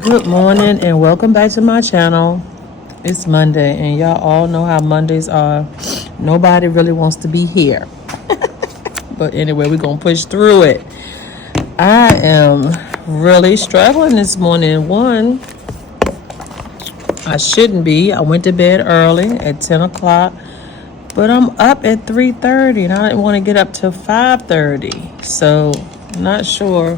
Good morning and welcome back to my channel. It's Monday and y'all all know how Mondays are. Nobody really wants to be here. But anyway, we're going to push through it. I am really struggling this morning. One, I shouldn't be. I went to bed early at 10 o'clock. But I'm up at 3:30 and I didn't want to get up till 5:30. So, not sure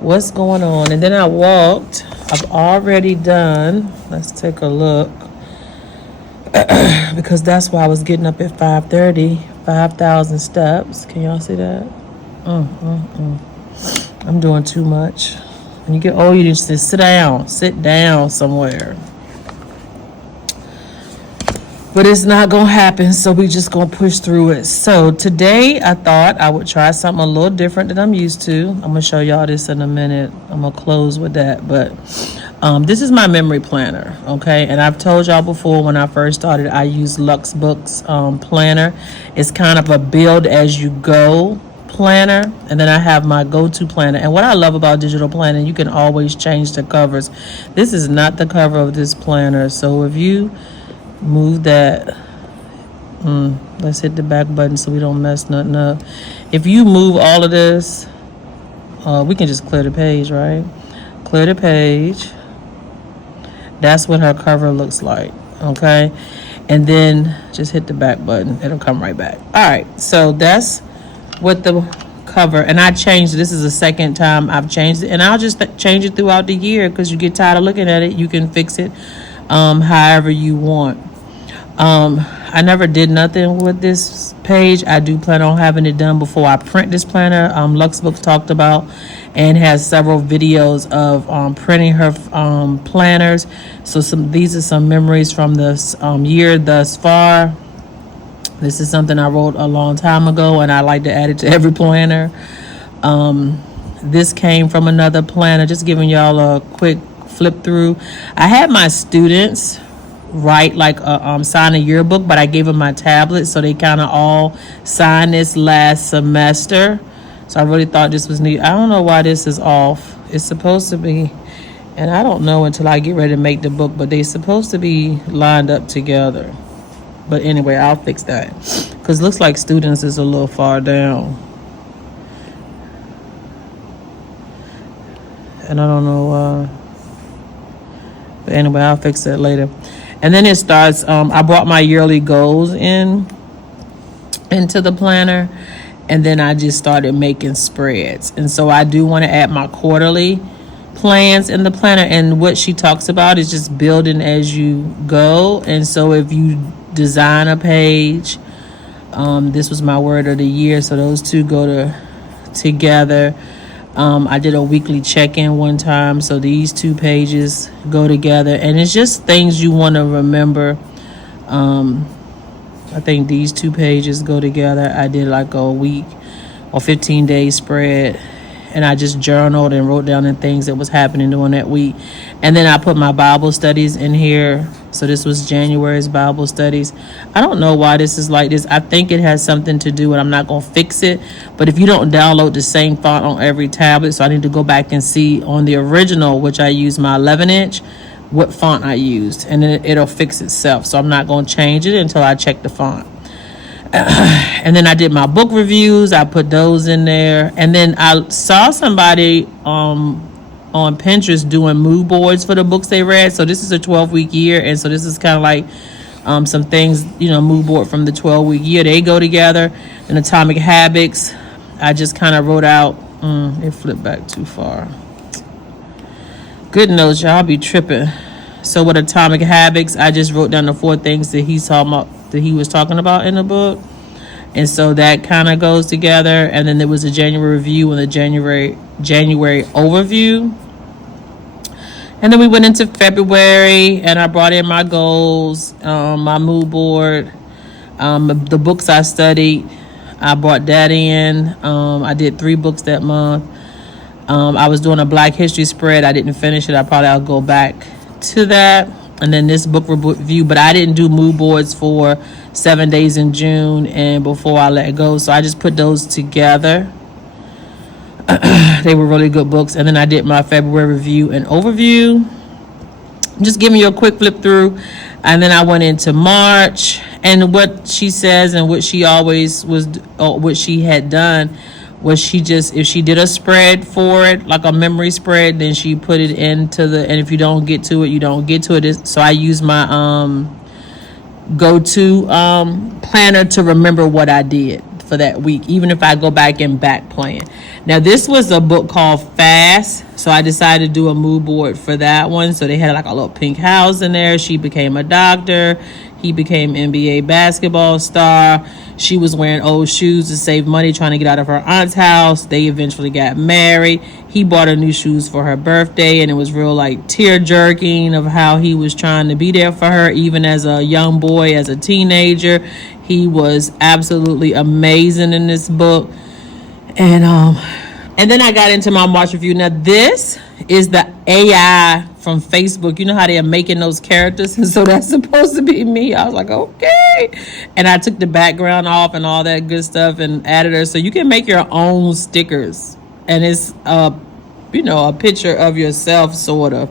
what's going on. And then I walked. I've already done. Let's take a look. Because that's why I was getting up at 5:30. 5,000 steps. Can y'all see that? I'm doing too much. When you get old, you just sit down somewhere. But it's not going to happen, so we just going to push through it. So today, I thought I would try something a little different than I'm used to. I'm going to show y'all this in a minute. I'm going to close with that. But this is my memory planner, okay? And I've told y'all before when I first started, I used Luxbook's planner. It's kind of a build-as-you-go planner. And then I have my go-to planner. And what I love about digital planning, you can always change the covers. This is not the cover of this planner. So if you move that, let's hit the back button so we don't mess nothing up. If you move all of this, we can just clear the page, right? Clear the page. That's what her cover looks like, okay? And then just hit the back button. It'll come right back. All right, so that's what the cover, and I changed it. This is the second time I've changed it, and I'll just change it throughout the year because you get tired of looking at it. You can fix it however you want. I never did nothing with this page. I do plan on having it done before I print this planner. Luxbook talked about and has several videos of printing her planners. So these are some memories from this year thus far. This is something I wrote a long time ago, and I like to add it to every planner. This came from another planner. Just giving y'all a quick flip through. I had my students write like a sign a yearbook, but I gave them my tablet, so they kind of all signed this last semester. So I really thought this was neat. I don't know why this is off. It's supposed to be, and I don't know until I get ready to make the book, but they're supposed to be lined up together. But anyway, I'll fix that because it looks like students is a little far down, and I don't know why. But anyway, I'll fix that later. And then it starts, I brought my yearly goals into the planner, and then I just started making spreads. And so I do want to add my quarterly plans in the planner, and what she talks about is just building as you go. And so if you design a page, this was my word of the year, so those two go together. I did a weekly check-in one time, so these two pages go together, and it's just things you want to remember. I think these two pages go together. I did like a week or 15-day spread, and I just journaled and wrote down the things that was happening during that week. And then I put my Bible studies in here. So this was January's Bible studies. I don't know why this is like this. I think it has something to do, and I'm not going to fix it. But if you don't download the same font on every tablet, so I need to go back and see on the original, which I used my 11-inch, what font I used. And then it'll fix itself. So I'm not going to change it until I check the font. And then I did my book reviews. I put those in there. And then I saw somebody on Pinterest doing mood boards for the books they read. So this is a 12-week year, and so this is kind of like some things, mood board from the 12-week year. They go together. And Atomic Habits, I just kind of wrote out. It flipped back too far. Goodnotes, y'all be tripping. So with Atomic Habits, I just wrote down the 4 things that he was talking about in the book. And so that kind of goes together. And then there was a January review and a January overview. And then we went into February, and I brought in my goals, my mood board, the books I studied. I brought that in. I did 3 books that month. I was doing a Black History spread. I didn't finish it. I'll go back to that. And then this book review, but I didn't do mood boards for 7 days in June and before I let go. So I just put those together. They were really good books. And then I did my February review and overview. Just giving you a quick flip through. And then I went into March, and what she says and what she always was, what she had done was she just, if she did a spread for it, like a memory spread, then she put it into the, and if you don't get to it, you don't get to it. So I use my go-to planner to remember what I did for that week, even if I go back and back plan. Now, this was a book called Fast, so I decided to do a mood board for that one. So they had like a little pink house in there. She became a doctor. He became NBA basketball star. She was wearing old shoes to save money, trying to get out of her aunt's house. They eventually got married. He bought her new shoes for her birthday, and it was real like tear jerking of how he was trying to be there for her, even as a young boy, as a teenager. He was absolutely amazing in this book. And then I got into my March review. Now, this is the AI from Facebook. You know how they are making those characters? And so that's supposed to be me. I was like, okay. And I took the background off and all that good stuff and added her. So you can make your own stickers. And it's, a picture of yourself, sort of.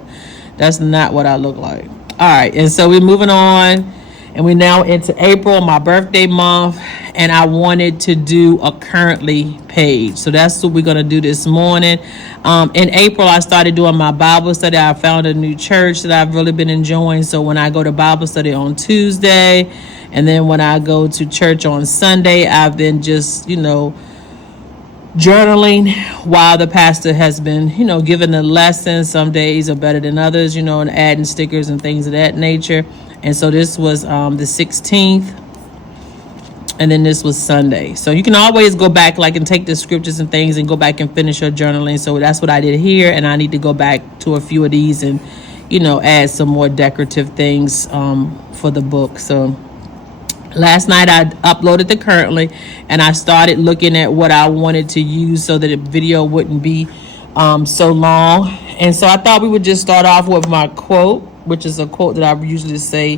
That's not what I look like. All right. And so we're moving on. And we're now into April, my birthday month, and I wanted to do a currently page. So that's what we're going to do this morning. In April, I started doing my Bible study. I found a new church that I've really been enjoying. So when I go to Bible study on Tuesday, and then when I go to church on Sunday, I've been just, journaling while the pastor has been, giving the lesson. Some days are better than others, and adding stickers and things of that nature. And so this was the 16th, and then this was Sunday. So you can always go back and take the scriptures and things and go back and finish your journaling. So that's what I did here, and I need to go back to a few of these and, add some more decorative things for the book. So last night I uploaded the currently, and I started looking at what I wanted to use so that the video wouldn't be so long. And so I thought we would just start off with my quote, which is a quote that I usually say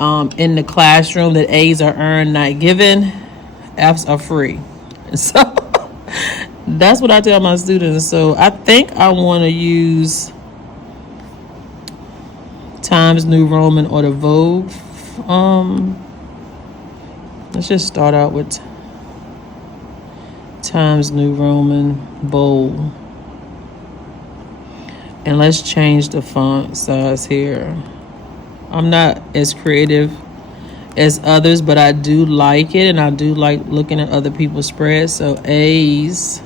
in the classroom, that A's are earned, not given, F's are free. And so that's what I tell my students. So I think I want to use Times New Roman or the Vogue. Let's just start out with Times New Roman bold. And let's change the font size here. I'm not as creative as others, but I do like it, and I do like looking at other people's spreads. So A's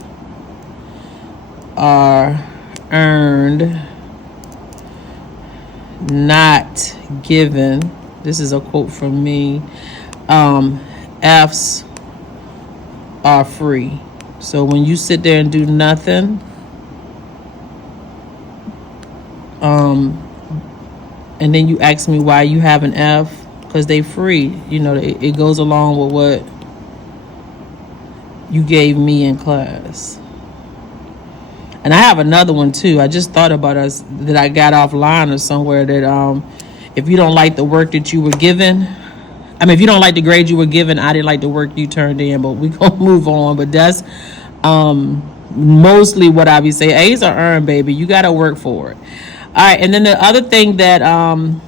are earned, not given. This is a quote from me. F's are free. So when you sit there and do nothing, and then you ask me why you have an F, because they free. It goes along with what you gave me in class. And I have another one too. I just thought about us that I got offline or somewhere, that if you don't like the work that you were given, if you don't like the grade you were given, I didn't like the work you turned in, but we gonna move on. But that's mostly what I be saying. A's are earned, baby. You gotta work for it. All right, and then the other thing that I'm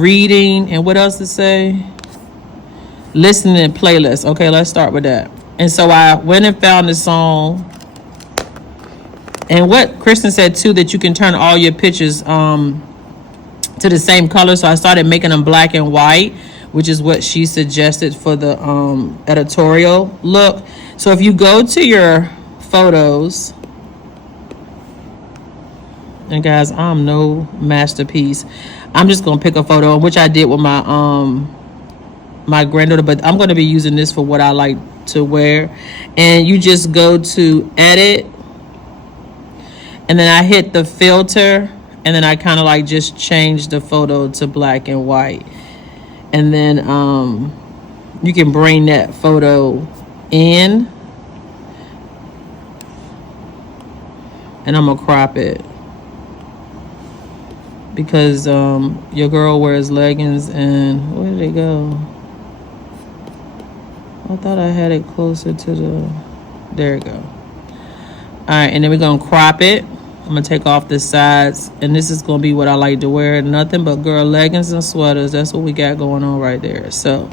reading, and what else to say? Listening playlist. Okay, let's start with that. And so I went and found the song. And what Kristen said too, that you can turn all your pictures to the same color. So I started making them black and white, which is what she suggested for the editorial look. So if you go to your photos, and guys, I'm no masterpiece. I'm just gonna pick a photo, which I did with my my granddaughter, but I'm gonna be using this for what I like to wear. And you just go to edit, and then I hit the filter, and then I kind of just change the photo to black and white. And then you can bring that photo in, and I'm gonna crop it because your girl wears leggings, and where did they go? I thought I had it closer to the, there we go. All right, and then we're gonna crop it. I'm gonna take off the sides, and this is gonna be what I like to wear. Nothing but girl leggings and sweaters. That's what we got going on right there. So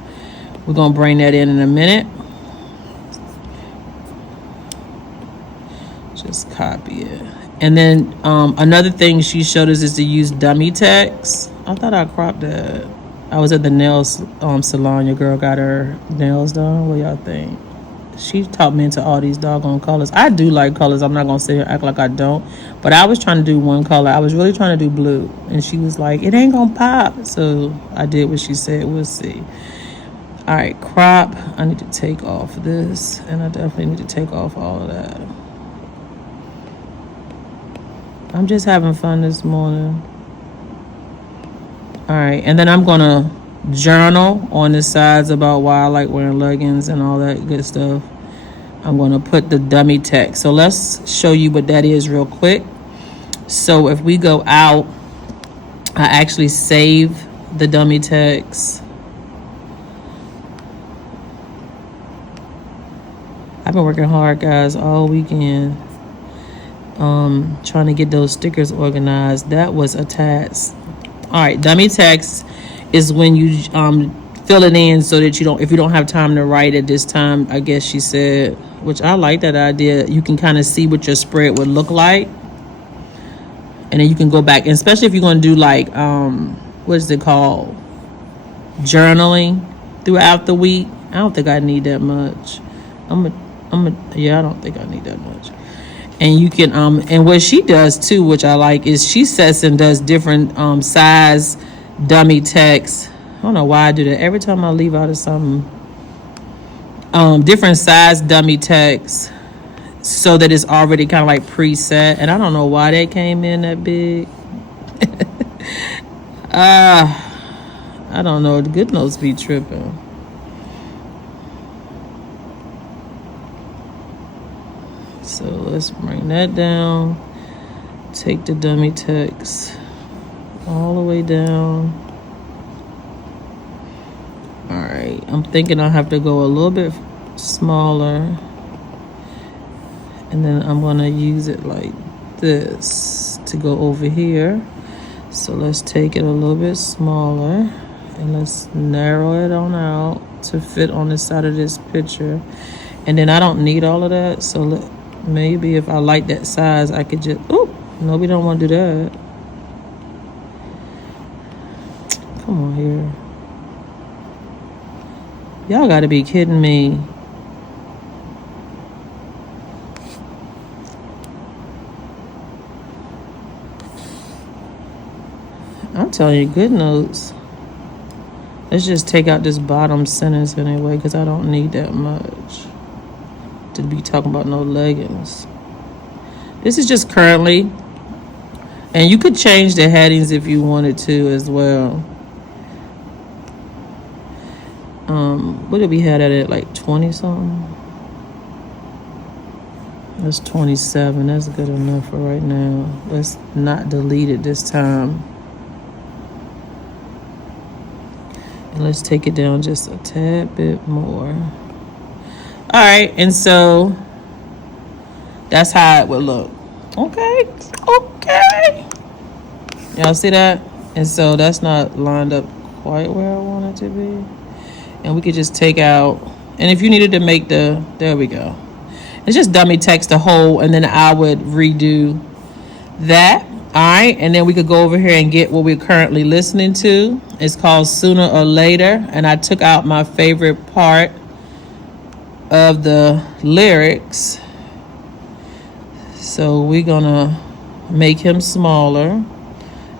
we're gonna bring that in a minute. Just copy it. And then another thing she showed us is to use dummy text. I thought I cropped that. I was at the nails salon. Your girl got her nails done. What y'all think? She taught me into all these doggone colors. I do like colors. I'm not going to sit here and act like I don't. But I was trying to do one color. I was really trying to do blue. And she was like, it ain't going to pop. So I did what she said. We'll see. All right, crop. I need to take off this. And I definitely need to take off all of that. I'm just having fun this morning. All right, and then I'm going to journal on the sides about why I like wearing leggings and all that good stuff. I'm going to put the dummy text. So let's show you what that is real quick. So if we go out, I actually save the dummy text. I've been working hard, guys, all weekend. Trying to get those stickers organized. That was a task. All right, dummy text is when you fill it in so that you don't, if you don't have time to write at this time, I guess she said, which I like that idea. You can kind of see what your spread would look like. And then you can go back, and especially if you're going to do like, what is it called? Journaling throughout the week. I don't think I need that much. Yeah, I don't think I need that much. And you can, and what she does too, which I like, is she sets and does different size dummy text. I don't know why I do that. Every time I leave out of something, different size dummy text so that it's already kind of like preset. And I don't know why they came in that big. I don't know. The Goodnotes be tripping. So let's bring that down. Take the dummy text all the way down. All right, I'm thinking I'll have to go a little bit smaller. And then I'm gonna use it like this to go over here. So let's take it a little bit smaller and let's narrow it on out to fit on the side of this picture. And then I don't need all of that, so maybe if I like that size, I could just, oh, no, we don't want to do that. Come on here. Y'all got to be kidding me. I'm telling you, Goodnotes. Let's just take out this bottom sentence anyway, because I don't need that much to be talking about no leggings. This is just currently, and you could change the headings if you wanted to as well. What did we had at like 20 something? That's 27. That's good enough for right now. Let's not delete it this time. And let's take it down just a tad bit more. All right, and so that's how it would look. Okay. Y'all see that? And so that's not lined up quite where I want it to be. And we could just take out, and if you needed to make the, there we go. It's just dummy text the whole, and then I would redo that. All right, and then we could go over here and get what we're currently listening to. It's called Sooner or Later, and I took out my favorite part of the lyrics. So we're gonna make him smaller.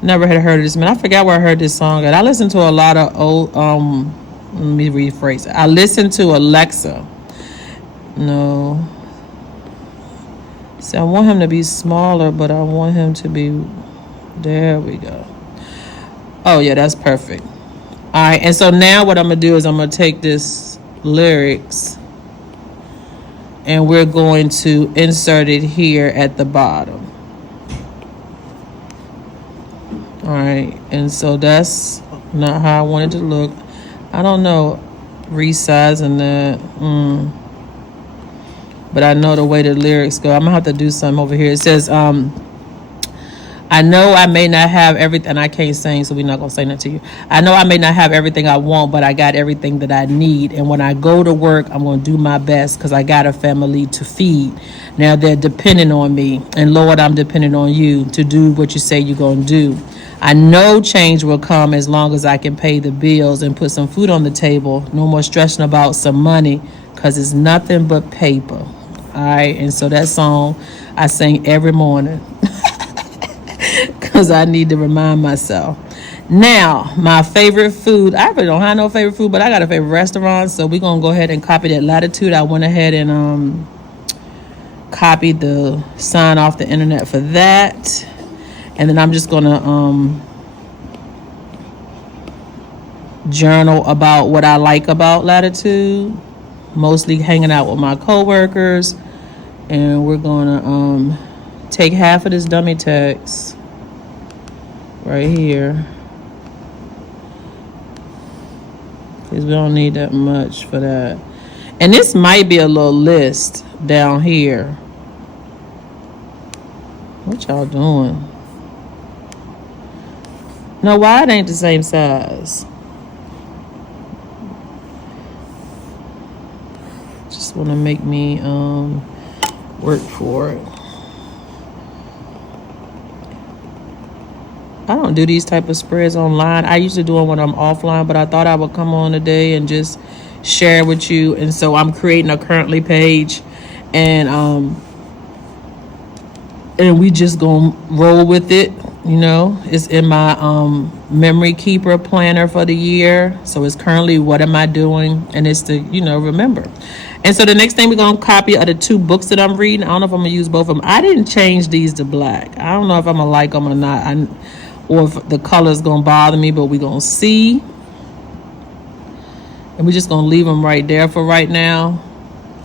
Never had heard of this man. I forgot where I heard this song at. I listened to a lot of old, let me rephrase it. I listened to Alexa. No. See, I want him to be smaller, but I want him to be, there we go. Oh yeah, that's perfect. All right, and so now what I'm gonna do is I'm gonna take this lyrics and we're going to insert it here at the bottom. All right, and so that's not how I want it to look. I don't know. resizing that. But I know the way the lyrics go. I'm gonna have to do something over here. It says, I know I may not have everything. I can't sing, so we're not going to say that to you. I know I may not have everything I want, but I got everything that I need. And when I go to work, I'm going to do my best because I got a family to feed. Now they're depending on me. And Lord, I'm depending on you to do what you say you're going to do. I know change will come as long as I can pay the bills and put some food on the table. No more stressing about some money because it's nothing but paper. All right. And so that song I sing every morning. Because I need to remind myself. Now, my favorite food. I really don't have no favorite food, but I got a favorite restaurant. So we're going to go ahead and copy that latitude. I went ahead and copied the sign off the internet for that. And then I'm just going to journal about what I like about latitude. Mostly hanging out with my coworkers. And we're going to take half of this dummy text right here, because we don't need that much for that. And this might be a little list down here. What y'all doing? No, why it ain't the same size? Just want to make me work for it. I don't do these type of spreads online. I used to do them when I'm offline, but I thought I would come on today and just share with you. And so I'm creating a currently page, and we just gonna roll with it. You know, it's in my memory keeper planner for the year. So it's currently what am I doing, and it's to remember. And so the next thing we're gonna copy are the 2 books that I'm reading. I don't know if I'm gonna use both of them. I didn't change these to black. I don't know if I'm gonna like them or not. Or if the color's gonna bother me, but we're gonna see. And we're just gonna leave them right there for right now.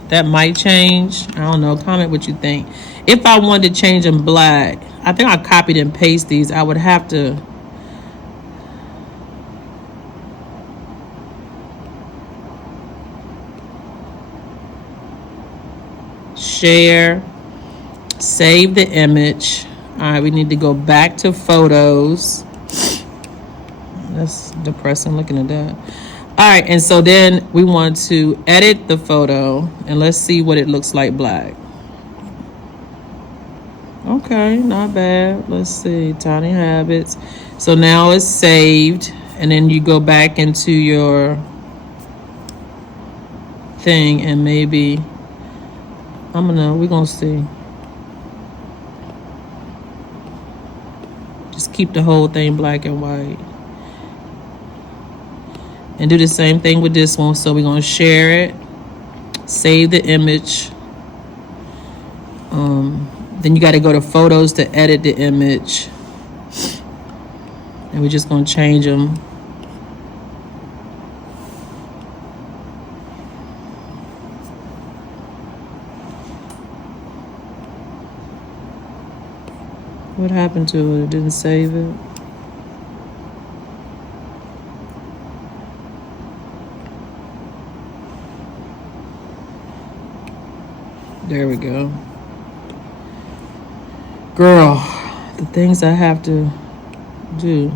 That might change. I don't know. Comment what you think. If I wanted to change them black, I think I copied and pasted these. I would have to share, save the image. All right, we need to go back to photos. That's depressing looking at that. All right, and so then we want to edit the photo, and let's see what it looks like black. Okay, not bad. Let's see, Tiny Habits. So now it's saved, and then you go back into your thing, and maybe we're gonna see. Just keep the whole thing black and white. And do the same thing with this one. So we're going to share it. Save the image. Then you got to go to photos to edit the image. And we're just going to change them. What happened to it? It didn't save it. There we go. Girl, the things I have to do.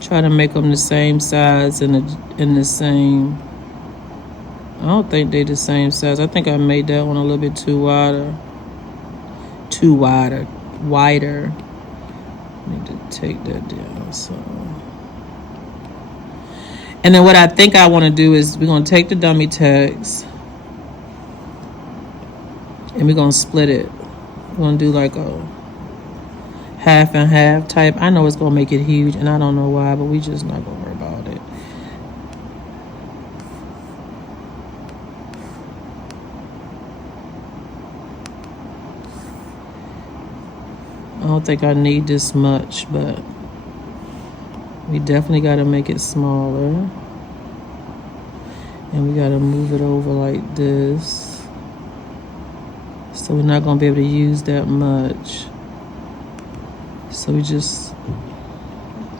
Try to make them the same size and the same. I don't think they're the same size. I think I made that one a little bit too wider. Wider. Need to take that down. So. And then what I think I want to do is we're going to take the dummy text and we're going to split it. We're going to do like a half and half type. I know it's going to make it huge, and I don't know why, but we just not going to worry about it. I don't think I need this much, but we definitely got to make it smaller. And we got to move it over like this. So we're not gonna be able to use that much. So we just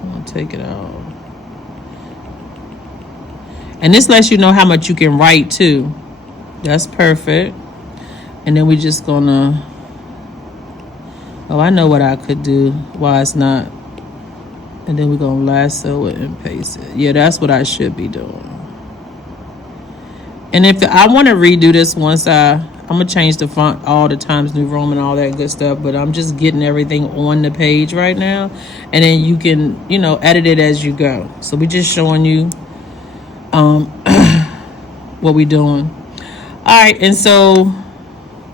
gonna take it out. And this lets you know how much you can write too. That's perfect. And then we just gonna, oh, I know what I could do, why it's not. And then we're gonna lasso it and paste it. Yeah, that's what I should be doing. And if I want to redo this once I'm gonna change the font all the Times New Roman and all that good stuff, but I'm just getting everything on the page right now. And then you can, you know, edit it as you go. So we're just showing you what we doing. All right, and so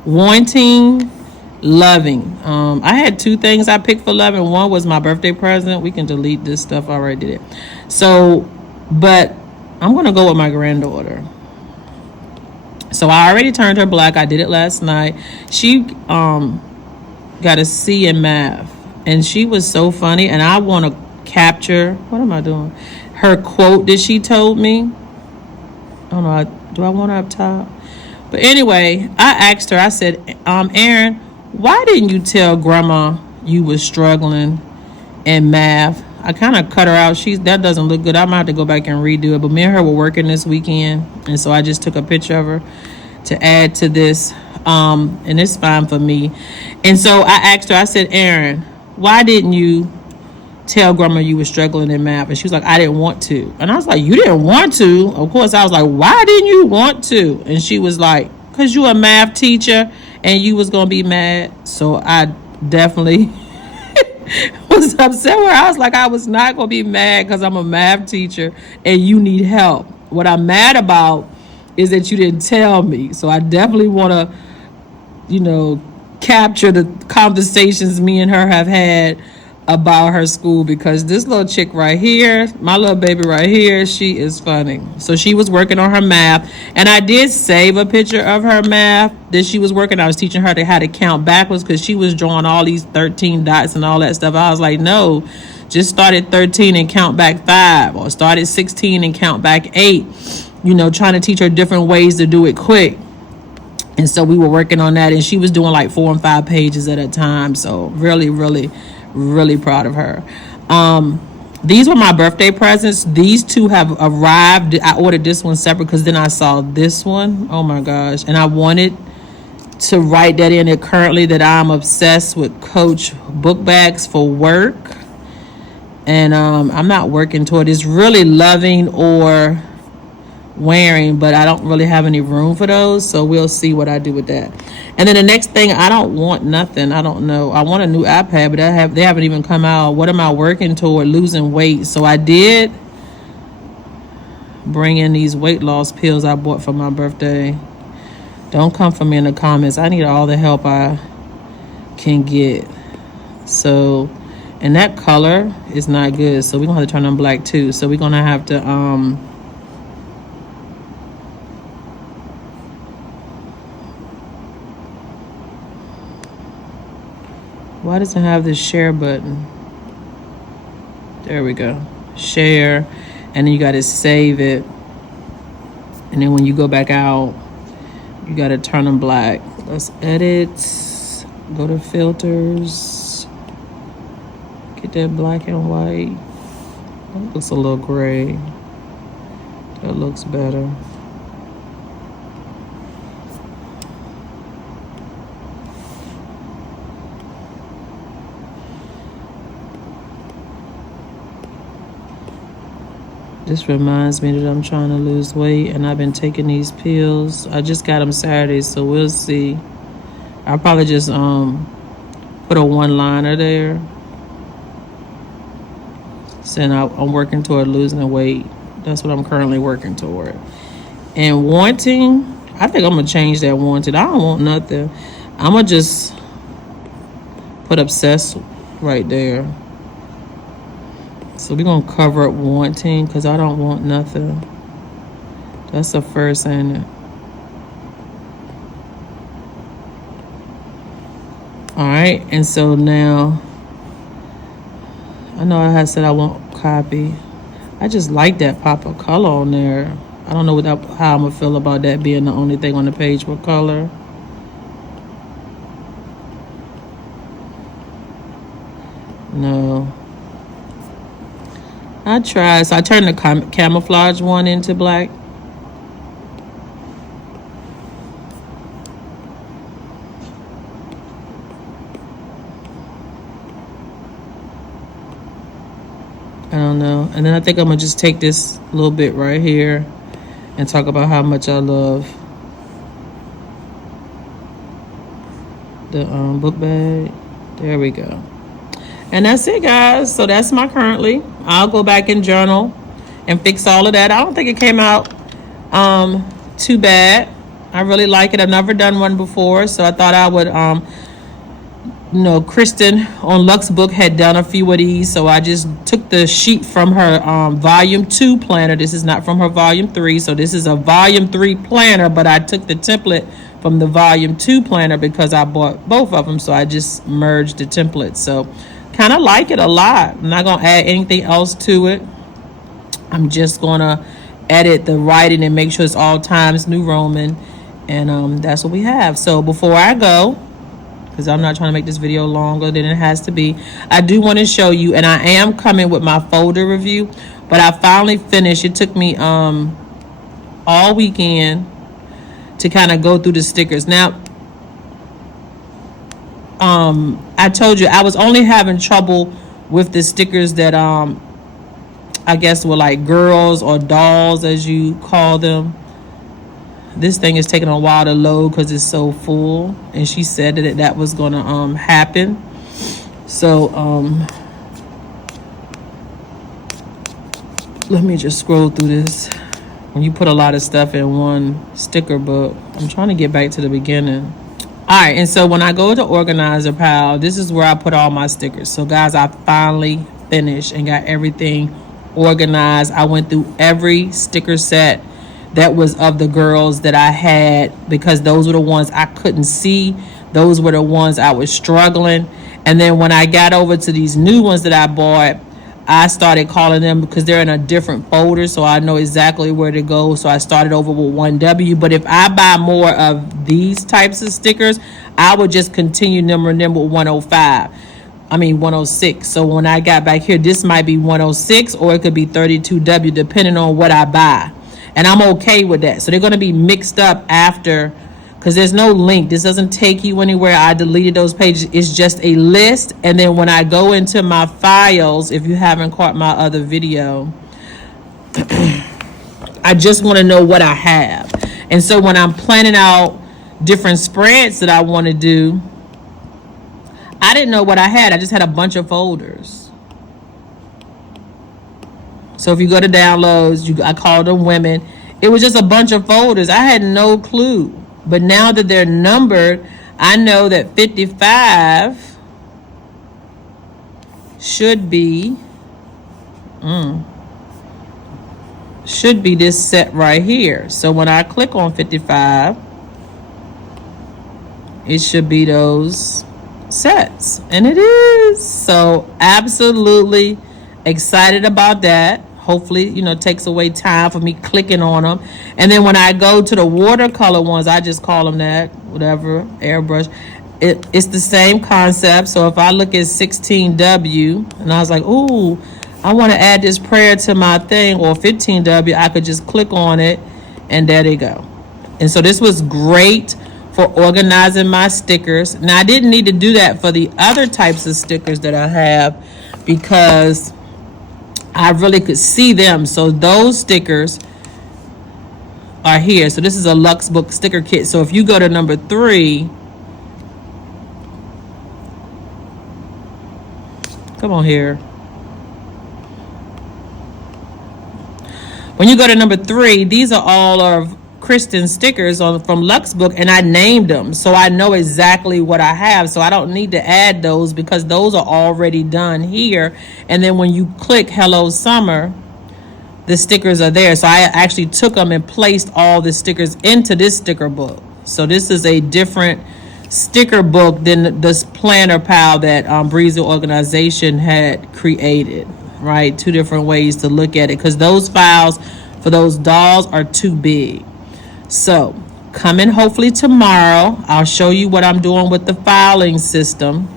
wanting, loving. I had two things I picked for loving. One was my birthday present. We can delete this stuff. I already did it. So, but I'm gonna go with my granddaughter. So I already turned her black. I did it last night. She got a C in math, and she was so funny. And I want to capture, what am I doing? Her quote that she told me. I don't know. Do I want her up top? But anyway, I asked her. I said, Erin, why didn't you tell Grandma you was struggling in math? I kind of cut her out. That doesn't look good. I might have to go back and redo it. But me and her were working this weekend, and so I just took a picture of her to add to this. And it's fine for me. And so I asked her, I said, Erin, why didn't you tell Grandma you were struggling in math? And she was like, I didn't want to. And I was like, you didn't want to? Of course, I was like, why didn't you want to? And she was like, because you're a math teacher and you was going to be mad. So I definitely was upset with her. I was like, I was not going to be mad because I'm a math teacher and you need help. What I'm mad about is that you didn't tell me. So I definitely want to, you know, capture the conversations me and her have had about her school, because this little chick right here, my little baby right here, she is funny. So she was working on her math, and I did save a picture of her math that she was working. I was teaching her how to count backwards because she was drawing all these 13 dots and all that stuff. I was like, no, just start at 13 and count back 5, or start at 16 and count back 8, you know, trying to teach her different ways to do it quick. And so we were working on that, and she was doing like 4 and 5 pages at a time. So really, really, really proud of her. These were my birthday presents. These two have arrived. I ordered this one separate because then I saw this one. Oh my gosh. And I wanted to write that in it currently, that I'm obsessed with Coach book bags for work. And I'm not working toward it. It's really loving or wearing, but I don't really have any room for those, so we'll see what I do with that. And then the next thing, I don't want nothing. I don't know. I want a new iPad, but they haven't even come out. What am I working toward? Losing weight. So I did bring in these weight loss pills I bought for my birthday. Don't come for me in the comments. I need all the help I can get. So, and that color is not good, so we're gonna have to turn them black too. So we're gonna have to why does it have this share button? There we go. Share. And then you got to save it. And then when you go back out, you got to turn them black. Let's edit. Go to filters. Get that black and white. That looks a little gray. That looks better. This reminds me that I'm trying to lose weight, and I've been taking these pills. I just got them Saturday, so we'll see. I'll probably just put a one-liner there, saying I'm working toward losing weight. That's what I'm currently working toward. And wanting, I think I'm gonna change that wanted. I don't want nothing. I'm gonna just put obsessed right there. So we're going to cover up wanting because I don't want nothing. That's the first, ain't it? All right. And so now, I know I had said I want copy. I just like that pop of color on there. I don't know how I'm going to feel about that being the only thing on the page with color. No. I tried. So I turned the camouflage one into black. I don't know. And then I think I'm going to just take this little bit right here and talk about how much I love the book bag. There we go. And that's it, guys. So that's my currently. I'll go back and journal and fix all of that. I don't think it came out too bad. I really like it. I've never done one before, so I thought I would Kristen on Luxbook had done a few of these, so I just took the sheet from her volume 2 planner. This is not from her volume 3, so this is a volume 3 planner, but I took the template from the volume 2 planner because I bought both of them, so I just merged the templates. So kind of like it a lot. I'm not going to add anything else to it. I'm just going to edit the writing and make sure it's all Times New Roman, and that's what we have. So before I go, because I'm not trying to make this video longer than it has to be, I do want to show you, and I am coming with my folder review, but I finally finished. It took me all weekend to kind of go through the stickers. Now, I told you I was only having trouble with the stickers that I guess were like girls or dolls, as you call them. This thing is taking a while to load because it's so full, and she said that that was going to happen. So let me just scroll through this. When you put a lot of stuff in one sticker book, I'm trying to get back to the beginning. All right, and so when I go to organizer pile, this is where I put all my stickers. So guys, I finally finished and got everything organized. I went through every sticker set that was of the girls that I had, because those were the ones I couldn't see. Those were the ones I was struggling. And then when I got over to these new ones that I bought, I started calling them because they're in a different folder, so I know exactly where to go. So I started over with 1W. But if I buy more of these types of stickers, I would just continue numbering them with 106. So when I got back here, this might be 106, or it could be 32W, depending on what I buy. And I'm okay with that. So they're going to be mixed up after, because there's no link. This doesn't take you anywhere. I deleted those pages. It's just a list. And then when I go into my files, if you haven't caught my other video, I just want to know what I have. And so when I'm planning out different spreads that I want to do, I didn't know what I had. I just had a bunch of folders. So if you go to downloads, I called them women. It was just a bunch of folders. I had no clue. But now that they're numbered, I know that 55 should be this set right here. So when I click on 55, it should be those sets. And it is. So absolutely excited about that. Hopefully, it takes away time for me clicking on them. And then when I go to the watercolor ones, I just call them that, whatever, airbrush. It's the same concept. So if I look at 16W and I was like, ooh, I want to add this prayer to my thing, or 15W, I could just click on it and there they go. And so this was great for organizing my stickers. Now, I didn't need to do that for the other types of stickers that I have because I really could see them. So those stickers are here. So this is a Luxbook sticker kit. So if you go to number 3, come on here. When you go to number 3, these are all of Kristen stickers from Luxbook, and I named them. So I know exactly what I have. So I don't need to add those because those are already done here. And then when you click Hello Summer, the stickers are there. So I actually took them and placed all the stickers into this sticker book. So this is a different sticker book than this planner pile that Breezy Organization had created, right? 2 different ways to look at it, because those files for those dolls are too big. So coming hopefully tomorrow, I'll show you what I'm doing with the filing system.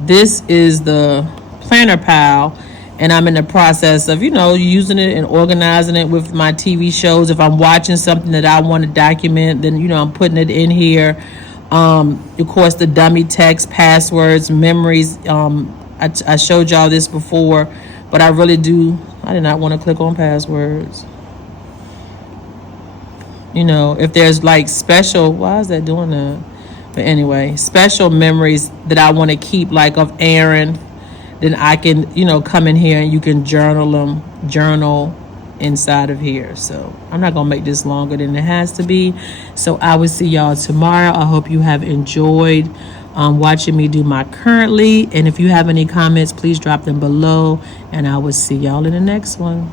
This is the planner pile, and I'm in the process of, using it and organizing it with my TV shows. If I'm watching something that I want to document, then, I'm putting it in here. Of course, the dummy text, passwords, memories. I showed y'all this before, but I did not want to click on passwords. If there's like special, why is that doing that? But anyway, special memories that I want to keep, like of Aaron, then I can, come in here and you can journal inside of here. So I'm not gonna make this longer than it has to be. So I will see y'all tomorrow. I hope you have enjoyed watching me do my currently. And if you have any comments, please drop them below, and I will see y'all in the next one.